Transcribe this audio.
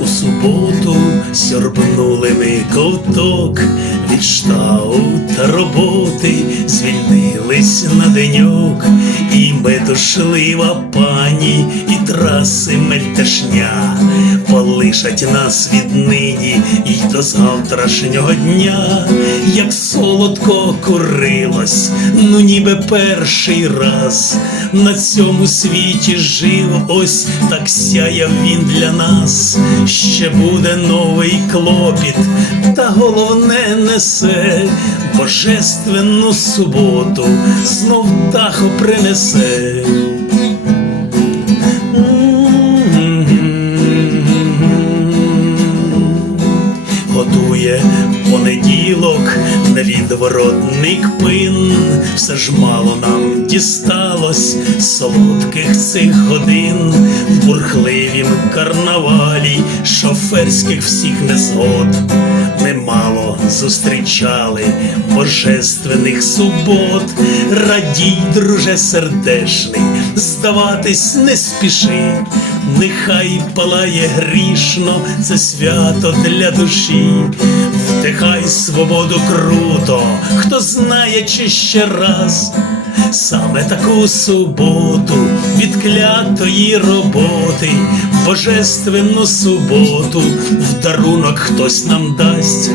у суботу сьорбнули ми ковток від штаут роботи звільнились на деньок і пані, і траси мельтешня полишать нас віднині і до завтрашнього дня, як солодко курилось, ну ніби перший раз на цьому світі жив, ось так сяяв він для нас. Ще буде новий клопіт, та головне несе божественну суботу, знов птаху принесе. Готує понеділок, невідворотний кпин, все ж мало нам дісталось солодких цих годин в бурхливім карнавалі шоферських всіх незгод. Немало зустрічали божественних субот. Радій, друже сердешний, здаватись не спіши, нехай палає грішно, це свято для душі, вдихай свободу круто, хто знає, чи ще раз. Саме таку суботу від клятої роботи, божественну суботу, в дарунок хтось нам дасть.